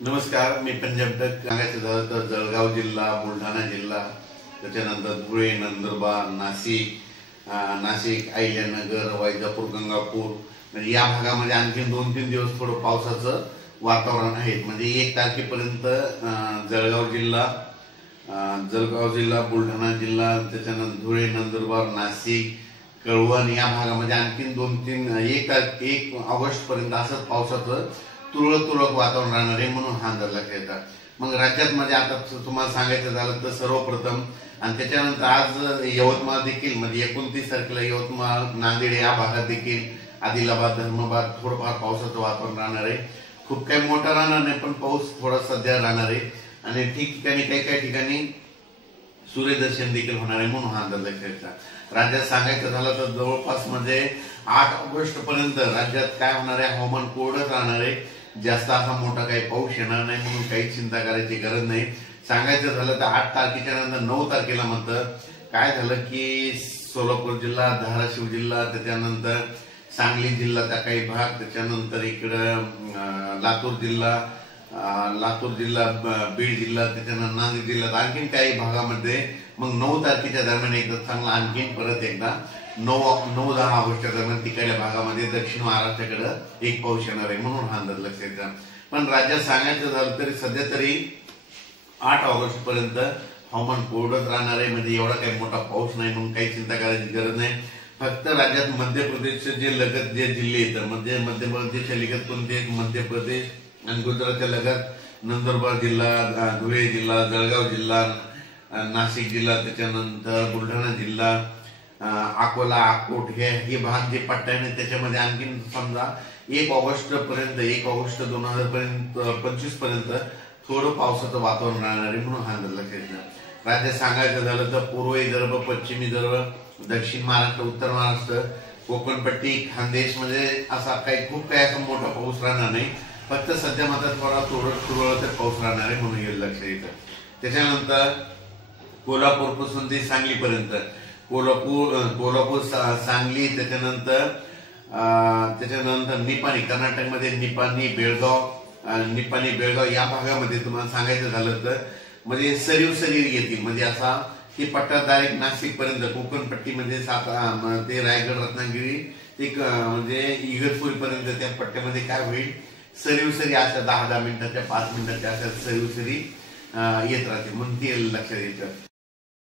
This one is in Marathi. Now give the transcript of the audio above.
नमस्कार, मी पंजाब डक. सांगायचं झालं तर जळगाव जिल्हा, बुलढाणा जिल्हा, त्याच्यानंतर धुळे, नंदुरबार, नाशिक, अहिल्यानगर, वैजापूर, गंगापूर म्हणजे या भागामध्ये आणखी 2-3 दिवस थोडं पावसाचं वातावरण आहे. म्हणजे 1 तारखेपर्यंत जळगाव जिल्हा, बुलढाणा जिल्हा, त्याच्यानंतर धुळे, नंदुरबार, नाशिक, कळवण या भागामध्ये आणखी 1 ऑगस्ट पर्यंत असं पावसाचं तुरळक वातावरण राहणार आहे. म्हणून हा अंदाज लक्षात येतात. मग राज्यात म्हणजे आता तुम्हाला सांगायचं झालं तर सर्वप्रथम आणि त्याच्यानंतर आज यवतमाळ देखील म्हणजे 29 तारखेला यवतमाळ, नांदेड या भागात देखील, आदिलाबाद, धर्माबाद थोडंफार पावसाचं वातावरण राहणार आहे. खूप काही मोठा राहणार नाही, पण पाऊस थोडा सध्या राहणार आहे आणि ठिकठिकाणी काही ठिकाणी सूर्यदर्शन देखील होणार आहे. म्हणून हा अंदाज लक्षात येतात. राज्यात सांगायचं झालं तर जवळपास म्हणजे 8 ऑगस्ट पर्यंत राज्यात काय होणार आहे, हवामान कोरडं राहणार आहे. जास्त असा मोठा काही पाऊस येणार नाही, म्हणून काही चिंता करायची गरज नाही. सांगायचं झालं तर 8 तारखेच्या नंतर 9 तारखेला मात्र काय झालं की सोलापूर जिल्हा, धाराशिव जिल्हा, त्याच्यानंतर सांगली जिल्ह्याचा काही भाग, त्याच्यानंतर इकडं लातूर जिल्हा, बीड जिल्हा, त्याच्यानंतर नांदेड जिल्ह्यात आणखीन काही भागामध्ये मग 9 तारखेच्या दरम्यान एकदा चांगला आणखीन परत एकदा 9-10 ऑगस्टच्या दरम्यान तिकडल्या भागामध्ये दक्षिण महाराष्ट्राकडे एक पाऊस येणार आहे. म्हणून हा अंदाज लक्षात येतो. पण राज्यात सांगायचं झालं तरी सध्या तरी 8 ऑगस्ट पर्यंत हवामान कोरडंच राहणार आहे. म्हणजे एवढा काही मोठा पाऊस नाही, म्हणून काही चिंता करायची गरज नाही. फक्त राज्यात मध्य प्रदेशचे जे लगत जे जिल्हे येतात म्हणजे मध्य प्रदेशच्या लगत कोणते, मध्य प्रदेश आणि गुजरातच्या लगत नंदुरबार जिल्हा, धुळे जिल्हा, जळगाव जिल्हा, नाशिक जिल्हा, त्याच्यानंतर बुलढाणा जिल्हा, अकोला, अकोट हे भाग जे पट्ट्याने त्याच्यामध्ये आणखीन समजा 1 ऑगस्ट 2025 पर्यंत थोडं पावसाचं वातावरण राहणार आहे. म्हणून हा अंदाज लक्षात येतो. राज्यात सांगायचं झालं तर पूर्व विदर्भ, पश्चिम विदर्भ, दक्षिण महाराष्ट्र, उत्तर महाराष्ट्र, कोकणपट्टी, खानदेश म्हणजे असा खूप काही असा मोठा पाऊस राहणार नाही. फक्त सध्या मात्र तुरळक पाऊस राहणार आहे, म्हणून हे लक्षात येतं. त्याच्यानंतर कोल्हापूर पासून ते सांगलीपर्यंत, कोल्हापूर, सांगली, त्याच्यानंतर निपाणी, कर्नाटकमध्ये निपाणी, बेळगाव या भागामध्ये तुम्हाला सांगायचं झालं तर म्हणजे सरीव येतील. म्हणजे असा की पट्टा डायरेक्ट नाशिक पर्यंत, कोकणपट्टीमध्ये ते रायगड, रत्नागिरी एक म्हणजे इगतपुरी पर्यंत त्या पट्ट्यामध्ये काय होईल, सरी अशा 10 मिनिटाच्या, 5 मिनिटाच्या अशा सरी येत राहते. म्हणून ते लक्षात येतं.